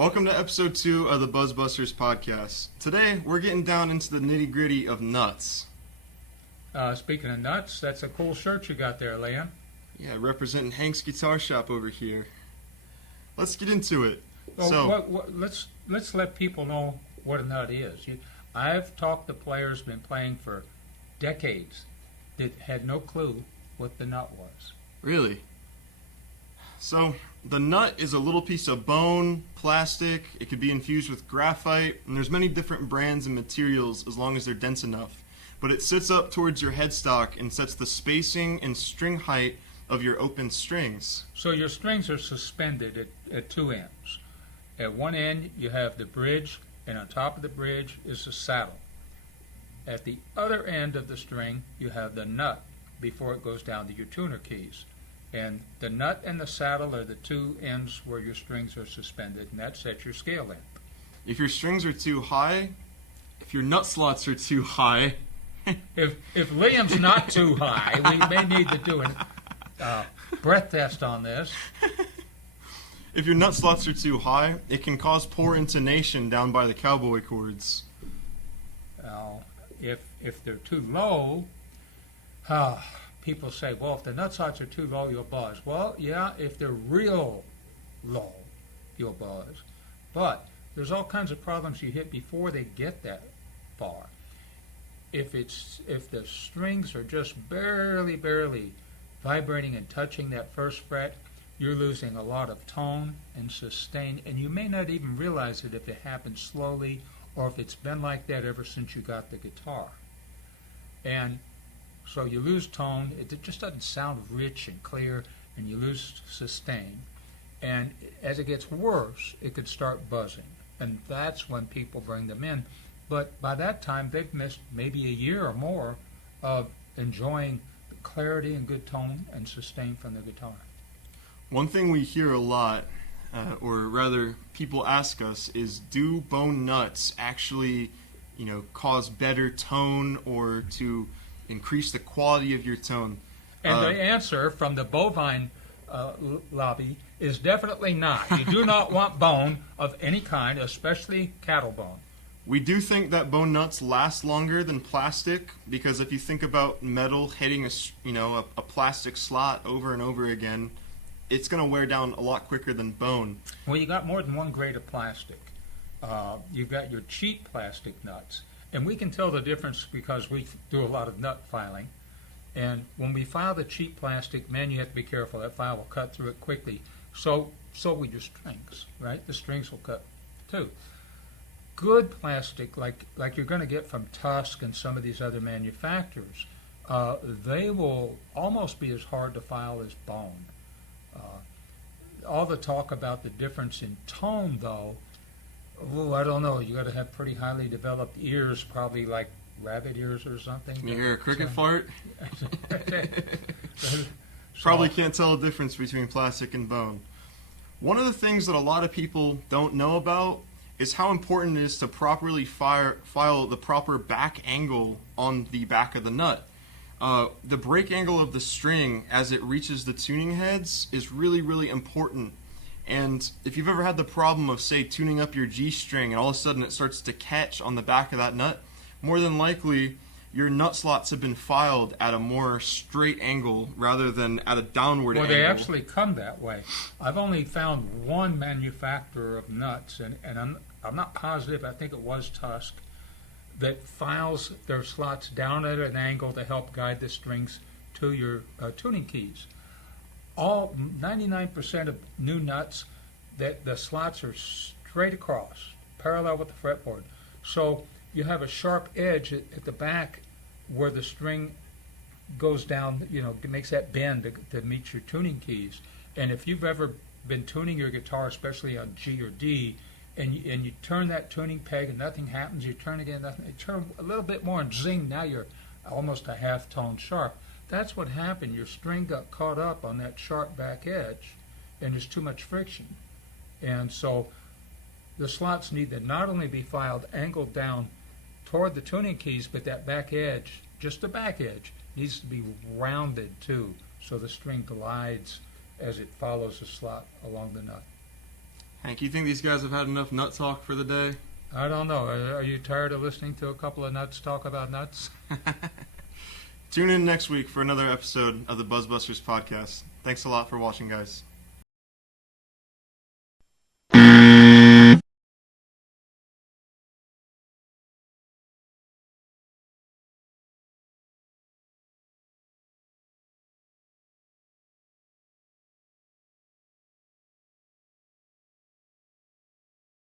Welcome to episode 2 of the Buzzbusters podcast. Today, we're getting down into the nitty-gritty of nuts. Speaking of nuts, that's a cool shirt you got there, Liam. Yeah, representing Hank's Guitar Shop over here. Let's get into it. Well, let's let people know what a nut is. I've talked to players been playing for decades that had no clue what the nut was. Really? So, the nut is a little piece of bone, plastic, it could be infused with graphite, and there's many different brands and materials as long as they're dense enough. But it sits up towards your headstock and sets the spacing and string height of your open strings. So your strings are suspended at two ends. At one end you have the bridge, and on top of the bridge is the saddle. At the other end of the string you have the nut before it goes down to your tuner keys. And the nut and the saddle are the two ends where your strings are suspended, and that sets your scale length. If your strings are too high, if your nut slots are too high... If Liam's not too high, we may need to do a breath test on this. If your nut slots are too high, it can cause poor intonation down by the cowboy chords. If they're too low, people say, well, if the nut slots are too low, you'll buzz. Well, yeah, if they're real low, you'll buzz. But there's all kinds of problems you hit before they get that far. If the strings are just barely vibrating and touching that first fret, you're losing a lot of tone and sustain, and you may not even realize it if it happens slowly or if it's been like that ever since you got the guitar. And so you lose tone, it just doesn't sound rich and clear, and you lose sustain. And as it gets worse, it could start buzzing, and that's when people bring them in. But by that time, they've missed maybe a year or more of enjoying the clarity and good tone and sustain from the guitar. One thing we hear a lot, or rather people ask us, is do bone nuts actually, cause better tone or to increase the quality of your tone? And the answer from the bovine lobby is definitely not. You do not want bone of any kind, especially cattle bone. We do think that bone nuts last longer than plastic, because if you think about metal hitting a plastic slot over and over again, it's going to wear down a lot quicker than bone. Well, you got more than one grade of plastic. You've got your cheap plastic nuts, and we can tell the difference because we do a lot of nut filing. And when we file the cheap plastic, man, you have to be careful. That file will cut through it quickly. So will your strings, right? The strings will cut too. Good plastic, like you're going to get from Tusk and some of these other manufacturers, they will almost be as hard to file as bone. All the talk about the difference in tone, though, I don't know. You got to have pretty highly developed ears, probably like rabbit ears or something. You hear a cricket fart? Probably can't tell the difference between plastic and bone. One of the things that a lot of people don't know about is how important it is to properly file the proper back angle on the back of the nut. The break angle of the string as it reaches the tuning heads is really, really important. And if you've ever had the problem of, say, tuning up your G string and all of a sudden it starts to catch on the back of that nut, more than likely your nut slots have been filed at a more straight angle rather than at a downward angle. Well, they actually come that way. I've only found one manufacturer of nuts, and I'm not positive, I think it was Tusk, that files their slots down at an angle to help guide the strings to your tuning keys. All 99% of new nuts, that the slots are straight across, parallel with the fretboard. So you have a sharp edge at the back where the string goes down, makes that bend to meet your tuning keys. And if you've ever been tuning your guitar, especially on G or D, and you turn that tuning peg and nothing happens, you turn again, nothing, you turn a little bit more and zing, now you're almost a half tone sharp. That's what happened. Your string got caught up on that sharp back edge and there's too much friction. And so the slots need to not only be filed angled down toward the tuning keys, but that back edge, just the back edge, needs to be rounded too, so the string glides as it follows the slot along the nut. Hank, you think these guys have had enough nut talk for the day? I don't know. Are you tired of listening to a couple of nuts talk about nuts? Tune in next week for another episode of the Buzzbusters podcast. Thanks a lot for watching, guys.